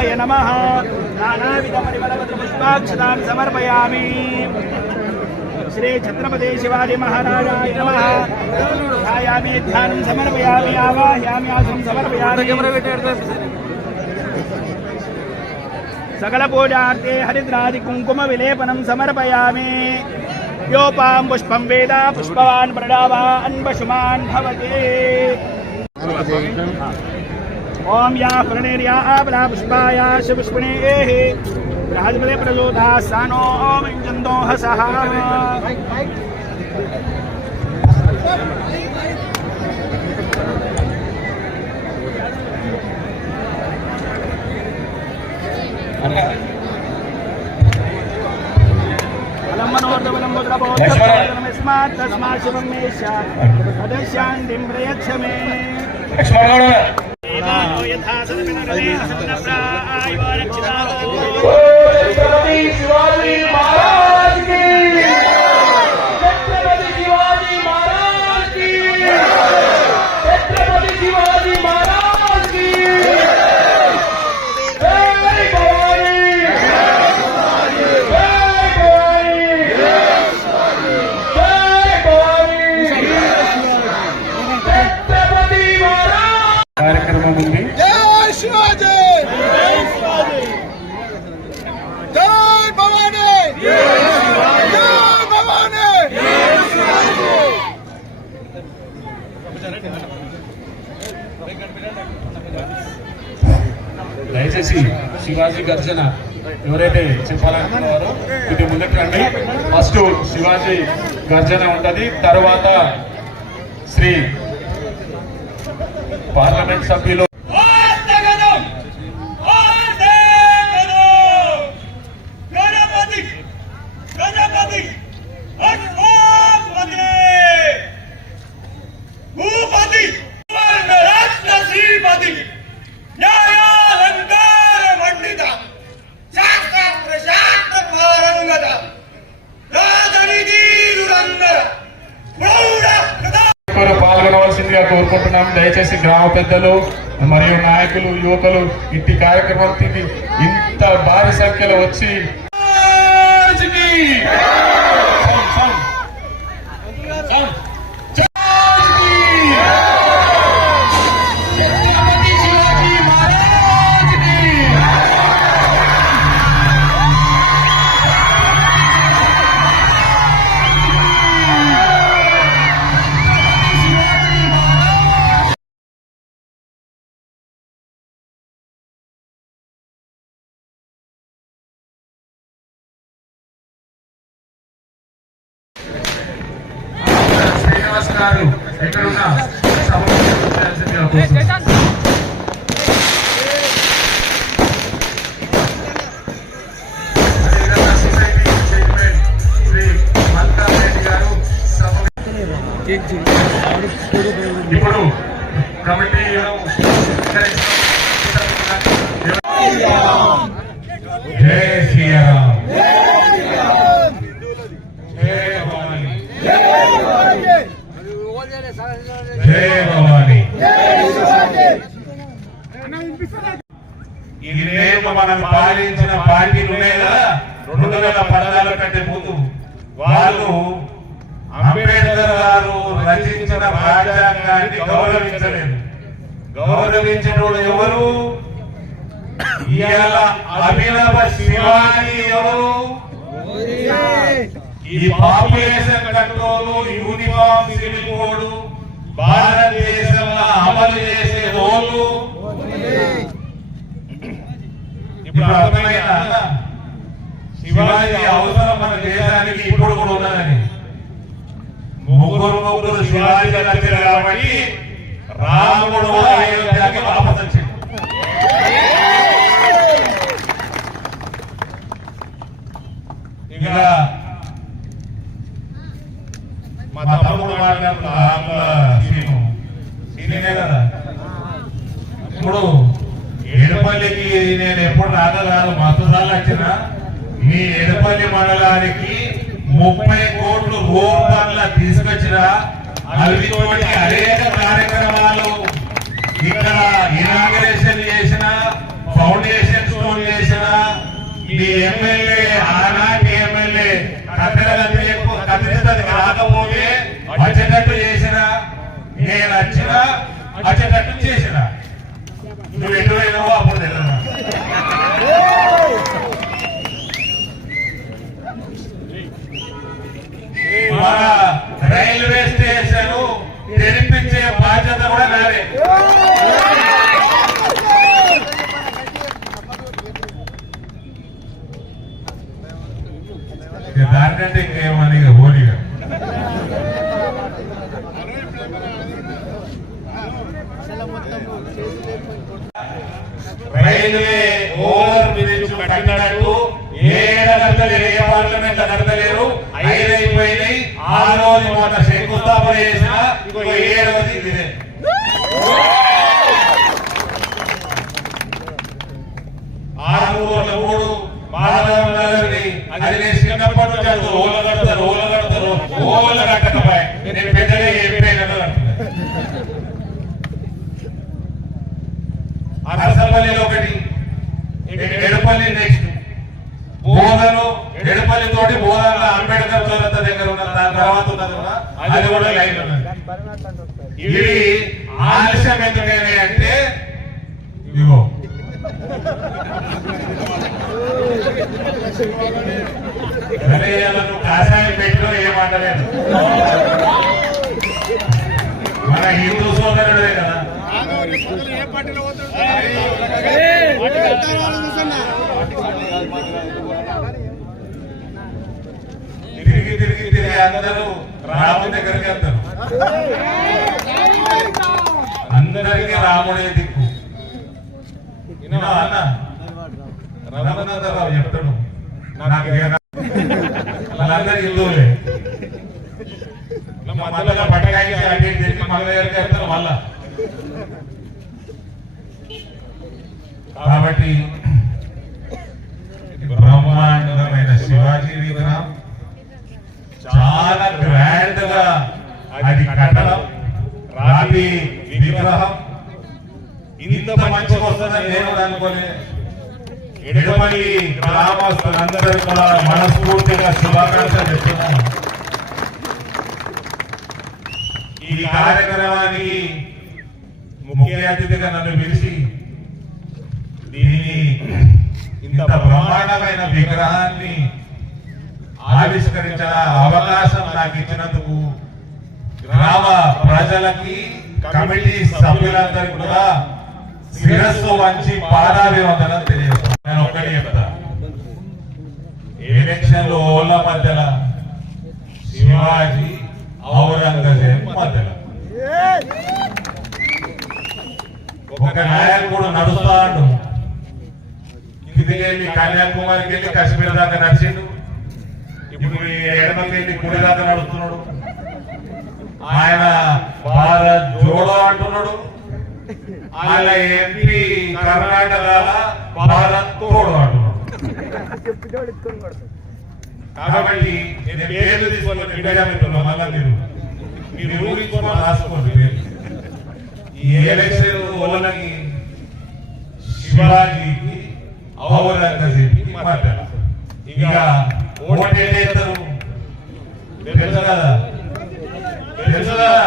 शिवाय नमः। नानाविधपरिमलपत्रपुष्पाक्षतां समर्पयामि। श्री छत्रपति शिवाजी महाराजाय नमः। ध्यायामि ध्यानं समर्पयामि आवाहयामि आसनं समर्पयामि। सकल पूजार्थे हरिद्रादि कुंकुम विलेपनं समर्पयामि। योपां पुष्पं वेद पुष्पवान् प्रणवान् पशुमान् भवति। ओम या प्रणेर्या आपला पुष्पाया पुष्पणेः बृहस्पति प्रचोदयात् सानो ओम इंजन्दो हसः। तस्मात् तस्मात् शिवं मे स्यात् तदशान्तिं प्रयच्छ मे। यथा सदपितरे असन्नप्रायो रक्षिता। छत्रपति शिवाजी महाराज की, छत्रपति शिवाजी महाराज की, छत्रपति शिवाजी महाराज की। जय भवानी, కార్యక్రమం ఉంది. జై శివాజీ, జై శివాజీ, జై భవానీ, జై భవానీ, జై శివాజీ. దయచేసి శివాజీ గర్జన ఎవరైతే చెప్పాలనుకున్నారో ఇది ముందుకు రండి. ఫస్ట్ శివాజీ గర్జన ఉంటది, తర్వాత శ్రీ పార్లమెంట్ సభ్యులు పాల్గొనవలసిందిగా కోరుకుంటున్నాం. దయచేసి గ్రామ పెద్దలు మరియు నాయకులు, యువకులు ఇట్టి కార్యక్రమానికి ఇంత భారీ సంఖ్యలో వచ్చి గారు ఎక్కడున్నా ఇప్పుడు కమిటీ జై శ్రీరామ్, జై భవానీ. ఇదేమో మనం పాలించిన పార్టీలు ఉన్నాయి కదా 2014 కంటే ముందు, వాళ్ళు అంబేద్కర్ గారు రచించిన రాజ్యాంగాన్ని గౌరవించలేదు. గౌరవించినోడు ఎవరు? ఇవాళ అభినవ శివాజీ ఎవరు? ఈ population control, uniform civil code భారతదేశంలో అమలు చేసే రోజు ఇప్పుడు అర్థమైనా శివాజీ అవసరం మన దేశానికి ఇప్పుడు కూడా ఉన్నదని. ముగ్గురు శివాజీ వచ్చారు కాబట్టి రాముడు అయోధ్యకి వాపస్ వచ్చింది. ఇక మా తమ్ముడు సీనే కదా, ఇప్పుడు ఎడపల్లికి నేను ఎప్పుడు రాగలను మస్తుసార్లు వచ్చిన మీ ఎడపల్లి మండలానికి 30 కోట్ల రూపాయల తీసుకొచ్చిన అవితోటి అనేక కార్యక్రమాలు ఇక్కడ ఇనాగరేషన్ చేసిన, ఫౌండేషన్స్ ఎమ్మెల్యే ఆనాటి ఎమ్మెల్యే కత్తిరించడానికి రాకపోతే వచ్చేటట్టు చేసిన, నేను వచ్చినా వచ్చేటట్టు చేసిన, నువ్వు ఎటువైనావో అప్పుడు తెలియదు. మన రైల్వే స్టేషన్ తెరిపించే బాధ్యత కూడా నాదే. దానికంటే ఇంకేమని హోలీగా రైల్వే ఓవర్ బ్రిడ్జ్ కట్టినట్టు కడతలేరు, ఏ పార్లమెంట్ కడతలేరు. 5 అయిపోయినాయి. 6వ మాట శంకుస్థాపన చేసిన 7వది ఇదే. ఆరుమూర్ల మూడు మాధవ నగర్ని అది నేను చిన్నప్పటి నుంచి అది ఓల కడతారు ఓల కట్టకపోయి నేను పెద్దగా చెప్పాను. అరసపల్లిలో ఒకటి, ఎడపల్లి నెక్స్ట్, బోధను ఎడపల్లి తోటి బోధన అంబేద్కర్ చౌరస్తా దగ్గర ఉన్న దాని తర్వాత ఉన్నది కూడా అది కూడా లైన్ ఉన్నది. ఇది ఆలస్యం ఎందుకని అంటే ఇగో కాషాయం పెట్టిలో ఏమంటలేదు, మన హిందూ సోదరుడే కదా. తిరిగి అందరూ రాముడి దగ్గరికి వెళ్తారు. అందరికీ రాముడే దిక్కు. అన్న రఘునందరావు చెప్తాడు, నాకు వాళ్ళందరూ హిందువులే. మధ్యలో పట్టకాయకి అటు తిరిగి మన దగ్గరికి వెళ్తారు మళ్ళా. కాబట్టి బ్రహ్మాండమైన శివాజీ విగ్రహం చాలా గ్రాండ్ గా అది కట్టడం, రాతి విగ్రహం ఇంత మంచిగా వస్తుందని నేను అనుకోలేదు. ఎడపల్లి గ్రామస్తులందరికీ కూడా మనస్ఫూర్తిగా శుభాకాంక్షలు చెప్తున్నాను. ఈ కార్యక్రమానికి ముఖ్య అతిథిగా నన్ను పిలిచి దీన్ని ఇంత బ్రహ్మాండమైన విగ్రహాన్ని ఆవిష్కరించిన అవకాశం నాకు ఇచ్చినందుకు గ్రామ ప్రజలకి, కమిటీ సభ్యులందరికీ కూడా శిరస్సు వంచి పాదాభివందనం తెలియజేస్తాను. నేను ఒక్కటి చెప్తా, ఎలక్షన్లు ఓళ్ళ మధ్యలో శివాజీ ఔరంగజేబ్ మధ్యలో ఒక నాయకుడు నడుస్తాడు. కిందికి వెళ్ళి కన్యాకుమారికి వెళ్ళి కాశ్మీర్ దాకా నడిచిండు. ఇప్పుడు ఎడమకి వెళ్ళి గుడి దాకా నడుస్తున్నాడు. ఆయన భారత్ జోడో అంటున్నాడు. ఆయన ఎంపీ కర్ణాటక భారత్ తోడు అంటున్నాడు. కాబట్టి నేను పేర్లు తీసుకొని మీడియా మిత్రులు మళ్ళా మీరు ఊహించుకొని రాసుకోండి. ఈ ఎలక్షన్ వల్లకి శివాజీకి ఔరంగజేబుకి మధ్య ఇక ఓటేస్తారు తెలుసు కదా, తెలుసు కదా.